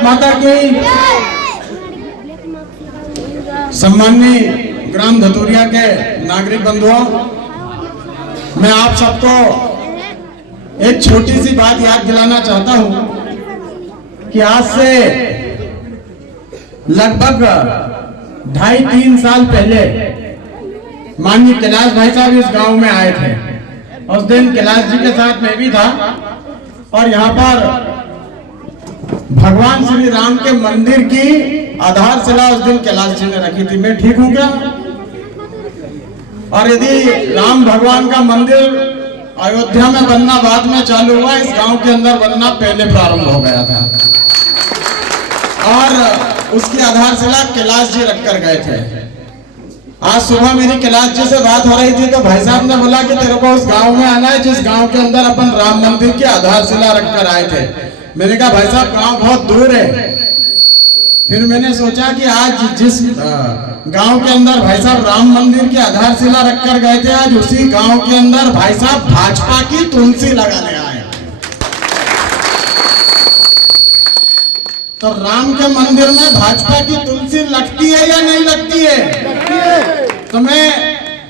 भारत माता की। सम्माननीय ग्राम धतूरिया के नागरिक बंधुओं, मैं आप सबको एक छोटी सी बात याद दिलाना चाहता हूं कि आज से लगभग 2.5-3 साल पहले माननीय कैलाश भाई साहब इस गांव में आए थे। उस दिन कैलाश जी के साथ मैं भी था और यहाँ पर भगवान श्री राम के मंदिर की आधारशिला उस दिन कैलाश जी ने रखी थी। मैं ठीक हूं क्या? और यदि राम भगवान का मंदिर अयोध्या में बनना बाद में चालू हुआ, इस गांव के अंदर बनना पहले प्रारंभ हो गया था और उसकी आधारशिला कैलाश जी रखकर गए थे। आज सुबह मेरी कैलाश जी से बात हो रही थी तो भाई साहब ने बोला कि तेरे को उस गांव में आना है जिस गांव के अंदर अपन राम मंदिर की आधारशिला रखकर आए थे। मैंने कहा भाई साहब गांव बहुत दूर है। फिर मैंने सोचा कि आज जिस गांव के अंदर भाई साहब राम मंदिर की आधारशिला रखकर गए थे, आज उसी गांव के अंदर भाई साहब भाजपा की तुलसी लगाने आए। तो राम के मंदिर में भाजपा की तुलसी लगती है या नहीं लगती है? तो मैं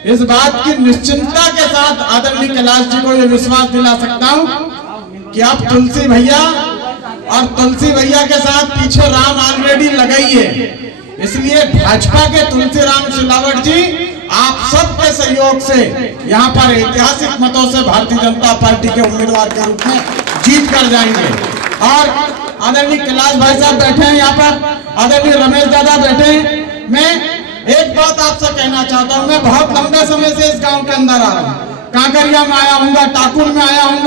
इस बात की निश्चिंतता के साथ आदरणीय कैलाश जी को यह विश्वास दिला सकता हूं कि आप तुलसी भैया और तुलसी भैया के साथ पीछे राम ऑलरेडी लगाई है। इसलिए भाजपा के तुलसी राम सिलावट जी आप सबके सहयोग से यहाँ पर ऐतिहासिक मतों से भारतीय जनता पार्टी के उम्मीदवार के रूप में जीत कर जाएंगे। और आदरणीय कैलाश भाई साहब बैठे हैं यहाँ पर, आदरणीय रमेश दादा बैठे हैं। मैं एक बात आपसे कहना चाहता हूँ, मैं बहुत लंबे समय से इस गांव के अंदर आ रहा हूँ। कांकरिया में आया हूँ, टाकुर में आया हूँ।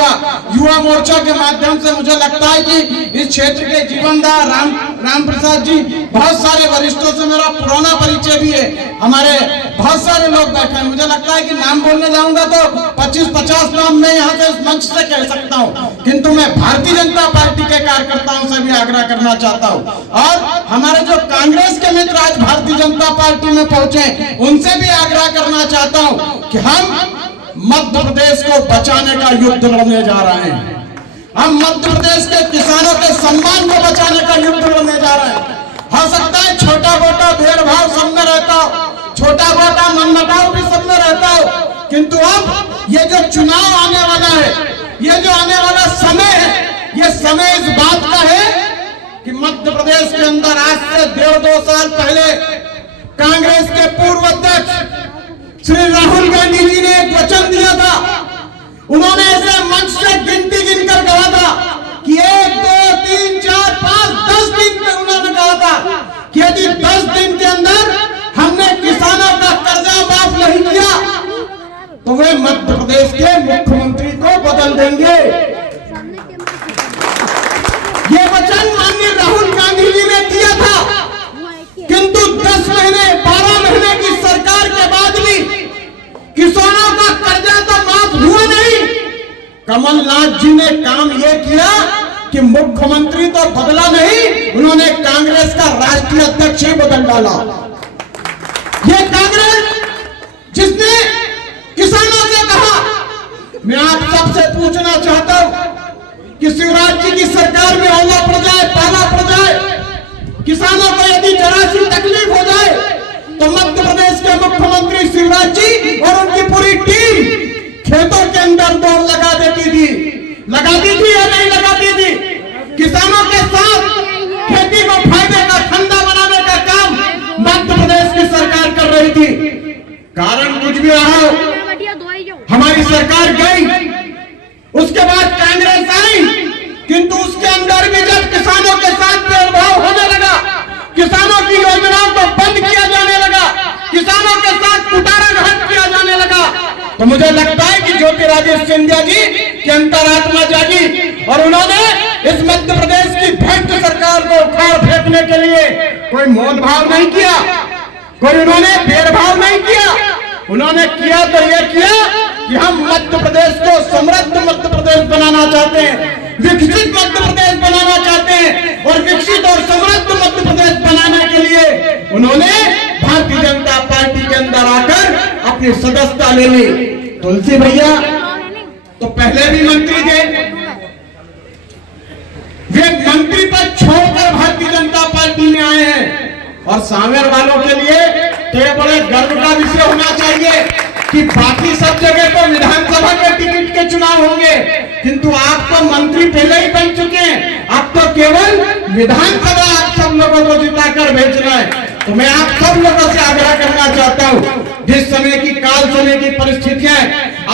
युवा मोर्चा के माध्यम से मुझे लगता है कि इस क्षेत्र के जीवनदार राम प्रसाद जी, बहुत सारे वरिष्ठों से मेरा पुराना परिचय भी है। हमारे बहुत सारे लोग बैठे हैं। मुझे लगता है कि नाम बोलने जाऊंगा तो 25-50 नाम मैं यहाँ से इस मंच से कह सकता हूँ, किंतु मैं भारतीय जनता पार्टी के कार्यकर्ताओं से भी आग्रह करना चाहता हूँ और हमारे जो कांग्रेस के मित्र आज भारतीय जनता पार्टी में पहुंचे उनसे भी आग्रह करना चाहता हूँ कि हम मध्य प्रदेश को बचाने का युद्ध लड़ने जा रहे हैं। हम मध्य प्रदेश के किसानों के सम्मान को बचाने का युद्ध लड़ने जा रहे हैं। हो सकता है छोटा मोटा भेदभाव सब में रहता हो, छोटा मोटा मनमुटाव भी सब में रहता हो, किंतु अब ये जो चुनाव आने वाला है, ये जो आने वाला समय है, ये समय इस बात का है कि मध्य प्रदेश के अंदर आज से 1.5-2 साल पहले कांग्रेस के पूर्व अध्यक्ष श्री राहुल गांधी जी ने एक वचन दिया था। उन्होंने ऐसे मंच से गिनती गिनकर कहा था कि 1, 2, 3, 4, 5, 10 दिन में उन्होंने कहा था कि यदि 10 दिन के अंदर हमने किसानों का कर्जा माफ नहीं किया तो वे मध्य प्रदेश के मुख्यमंत्री को बदल देंगे। ये वचन माननीय राहुल गांधी जी ने दिया था, किंतु 10 महीने 12 महीने की सरकार के बाद भी किसानों का कर्जा तो माफ हुआ नहीं। कमलनाथ जी ने काम यह किया कि मुख्यमंत्री तो बदला नहीं, उन्होंने कांग्रेस का राष्ट्रीय अध्यक्ष ही बदल डाला। ये कांग्रेस जिसने किसानों से कहा, मैं आप सबसे पूछना चाहता हूं कि शिवराज जी की सरकार में ओला पड़ जाए, पाला पड़ जाए, किसानों को यदि जरा सी तकलीफ हो जाए तो मध्य प्रदेश के मुख्यमंत्री शिवराज जी और उनकी पूरी टीम खेतों के अंदर दौड़ लगाती थी या नहीं लगाती थी? किसानों के साथ खेती को फायदे का धंधा बनाने का काम मध्य प्रदेश की सरकार कर रही थी। कारण कुछ भी रहा हो, हमारी सरकार गई, उसके बाद कांग्रेस आई, किंतु उसके अंदर भी जब किसानों के साथ भेदभाव होने लगा, किसानों की योजनाओं को बंद किया जाने लगा, किसानों के साथ कुटाराघात किया जाने लगा, तो मुझे लगता है कि ज्योतिरादित्य सिंधिया जी की अंतरात्मा जागी और उन्होंने इस मध्य प्रदेश की भ्रष्ट सरकार को उखाड़ फेंकने के लिए कोई मोलभाव नहीं किया, कोई उन्होंने भेदभाव नहीं किया। उन्होंने किया तो यह किया कि हम मध्य प्रदेश को समृद्ध मध्य प्रदेश बनाना चाहते हैं, विकसित मध्य प्रदेश बनाना चाहते हैं और विकसित और समृद्ध मध्य प्रदेश बनाने के लिए उन्होंने भारतीय जनता पार्टी के अंदर आकर अपनी सदस्यता ले ली। तुलसी भैया तो पहले भी मंत्री थे, वे मंत्री पद छोड़कर भारतीय और सांवेर वालों के लिए तो ये बड़े गर्व का विषय होना चाहिए कि बाकी सब जगह तो विधानसभा के टिकट के चुनाव होंगे, किंतु आप तो मंत्री पहले ही बन चुके हैं। अब तो केवल विधानसभा आप सब लोगों को जिताकर भेजना है। तो मैं आप सब लोगों से आग्रह करना चाहता हूँ, जिस समय की काल समय की परिस्थितियां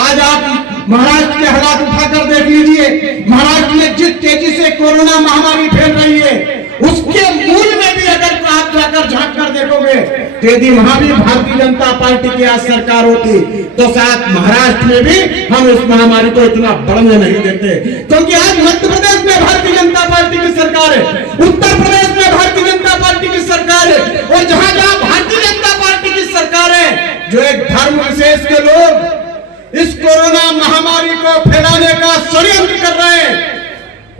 आज आप महाराष्ट्र के हालात उठाकर देख लीजिए। महाराष्ट्र में जिस तेजी से कोरोना महामारी फैल रही है, उसके मूल में भी अगर आप जाकर झांक कर देखोगे तो यदि वहां भी भारतीय जनता पार्टी की आज सरकार होती तो शायद महाराष्ट्र में भी हम इस महामारी को इतना बढ़ने नहीं देते, क्योंकि आज मध्य प्रदेश में भारतीय जनता पार्टी की सरकार है, उत्तर प्रदेश में भारतीय जनता पार्टी की सरकार है, और जहां जहां भारतीय जनता पार्टी की सरकार है, जो एक धर्म विशेष के लोग इस कोरोना महामारी को फैलाने का षड्यंत्र कर रहे हैं,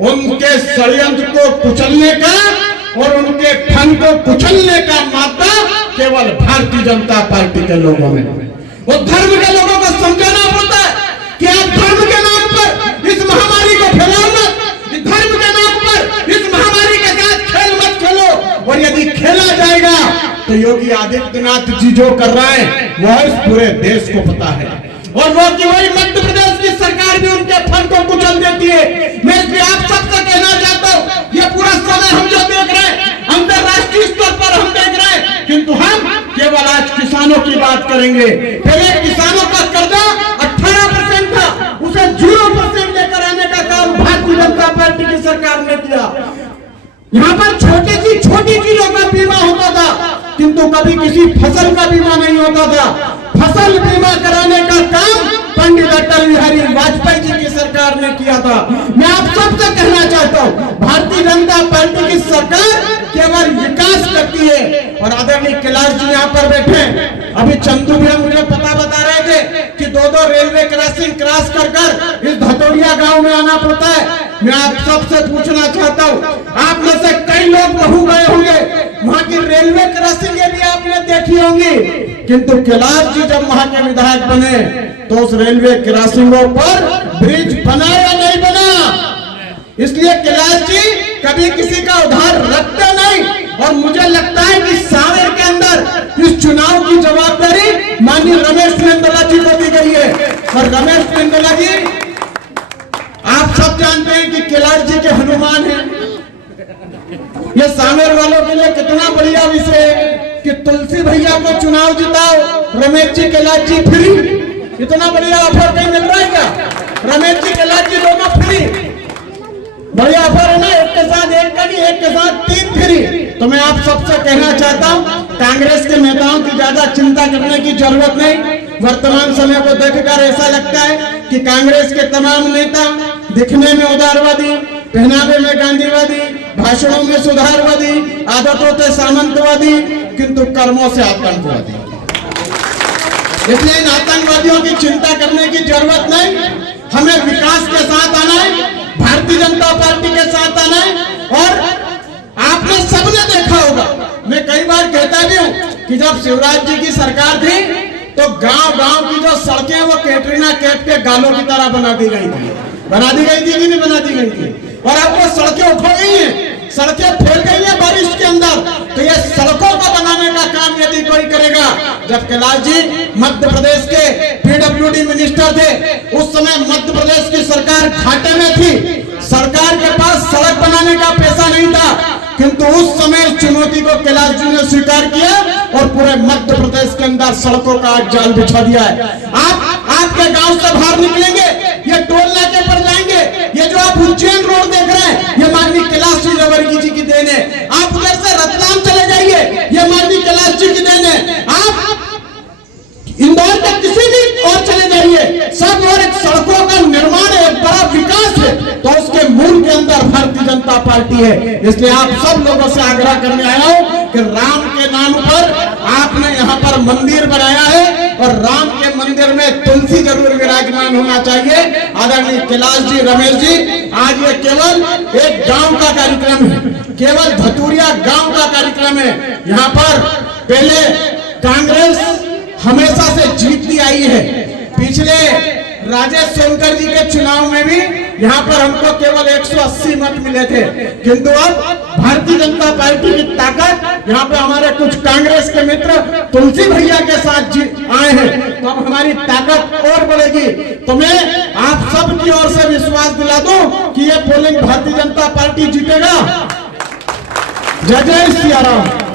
उनके षड्यंत्र को कुचलने का और उनके फन को कुचलने का मादा केवल भारतीय जनता पार्टी के लोगों में। वो धर्म के लोगों को समझाना पड़ता है कि आप धर्म के नाम पर इस महामारी को फैलाओ मत, धर्म के नाम पर इस महामारी के साथ खेल मत खेलो, और यदि खेला जाएगा तो योगी आदित्यनाथ जी जो कर रहे हैं वह इस पूरे देश को पता है, और वो कि वही मध्य प्रदेश की सरकार भी उनके फन को कुचल देती है। मैं इसलिए आप सबसे कहना चाहता हूँ, ये पूरा समय हम जो देख रहे हैं अंतरराष्ट्रीय स्तर पर हम देख रहे हैं, किंतु हम केवल आज किसानों की बात करेंगे। पहले किसानों का कर्जा 18% था, उसे 0% लेकर आने का काम भारतीय जनता पार्टी की सरकार ने किया। यहाँ पर छोटी चीजों का बीमा होता था, किंतु कभी किसी फसल का बीमा नहीं होता था। फसल बीमा कराने का काम पंडित अटल बिहारी वाजपेयी जी की सरकार ने किया था। मैं आप सबसे कहना चाहता हूँ, भारतीय जनता पार्टी की सरकार केवल विकास करती है। और आदरणीय कैलाश जी यहाँ पर बैठे, अभी चंदू भैया मुझे पता बता रहे थे कि दो रेलवे क्रॉसिंग क्रॉस कर इस धतोड़िया गांव में आना पड़ता है। मैं आप सबसे पूछना चाहता हूँ, आप में से कई लोग महू गए होंगे, वहाँ की रेलवे क्रॉसिंग भी आपने देखी होंगी, किंतु कैलाश जी जब वहाँ के विधायक बने तो उस रेलवे क्रॉसिंगों पर ब्रिज बना या नहीं बना? इसलिए कैलाश जी कभी किसी का उधार रखते नहीं। और मुझे लगता है कि सांवेर के अंदर इस चुनाव की जवाबदारी माननीय रमेश मेंदोला जी को दी गई है। और रमेश मेंदोला जी, आप सब जानते हैं कि कैलाश जी के हनुमान हैं। ये सांवेर वालों के लिए कितना बढ़िया विषय है कि तुलसी भैया को चुनाव जिताओ, रमेश जी कैलाश जी फ्री। इतना बढ़िया ऑफर कहीं मिल रहा है क्या? रमेश जी कैलाश जी दोनों फ्री, बढ़िया ऑफर है ना, एक के साथ एक का नहीं, एक के साथ 3 फ्री। तो मैं आप सबसे कहना चाहता हूँ, कांग्रेस के नेताओं की ज्यादा चिंता करने की जरूरत नहीं। वर्तमान समय को देखकर ऐसा लगता है कि कांग्रेस के तमाम नेता दिखने में उदारवादी, पहनावे में गांधीवादी, भाषणों में सुधारवादी, आदतों से सामंतवादी, किंतु कर्मों से आतंकवादी। इसलिए इन आतंकवादियों की चिंता करने की जरूरत नहीं। हमें विकास के साथ आना है, भारतीय जनता पार्टी के साथ आना है। और आपने सबने देखा होगा, मैं कई बार कहता भी हूँ कि जब शिवराज जी की सरकार थी तो गांव की जो सड़कें वो कैटरीना कैफ के गालों की तरह बना दी गई थी। बना दी गई थी कि नहीं बना दी गई थी? और अब वो सड़कें उठो गई हैं, सड़कें फैल गई हैं बारिश के अंदर। तो ये सड़कों को बनाने का काम यदि कोई करेगा, जब कैलाश जी मध्य प्रदेश के पीडब्ल्यूडी मिनिस्टर थे, उस समय मध्य प्रदेश की सरकार घाटे में थी, सरकार के पास सड़क बनाने का पैसा नहीं था, किंतु उस समय इस चुनौती को कैलाश जी ने स्वीकार किया और पूरे मध्य प्रदेश के अंदर सड़कों का जाल बिछा दिया है। आपके गांव से बाहर निकलेंगे, ये टोल नाके पर जाएंगे, ये जो आप उज्जैन रोड देख रहे हैं, ये माननीय कैलाश जी जवर्गी जी की देन है। आप उधर से रतलाम चले जाइए, ये माननीय कैलाश जी की देन है। आप इंदौर के किसी भी और चले जाइए, सब और एक सड़कों का निर्माण है, एक बड़ा विकास है, तो उसके मूल के अंदर भारतीय जनता पार्टी है। इसलिए आप सब लोगों से आग्रह करने आया हूं कि राम के नाम पर आपने यहाँ पर मंदिर बनाया है, और राम के मंदिर में तुलसी जरूर विराजमान होना चाहिए। आदरणीय कैलाश जी, रमेश जी, आज ये केवल एक गांव का कार्यक्रम है, केवल धतूरिया गांव का कार्यक्रम है। यहाँ पर पहले कांग्रेस हमेशा से जीतती आई है। पिछले राजेश सोनकर जी के चुनाव में भी यहाँ पर हमको केवल 180 मत मिले थे, किंतु अब भारतीय जनता पार्टी की ताकत, यहाँ पे हमारे कुछ कांग्रेस के मित्र तुलसी भैया के साथ आए हैं, तो अब हमारी ताकत और बढ़ेगी। तो मैं आप सब की ओर से विश्वास दिला दूं कि ये पोलिंग भारतीय जनता पार्टी जीतेगा। जय जय सिया राम।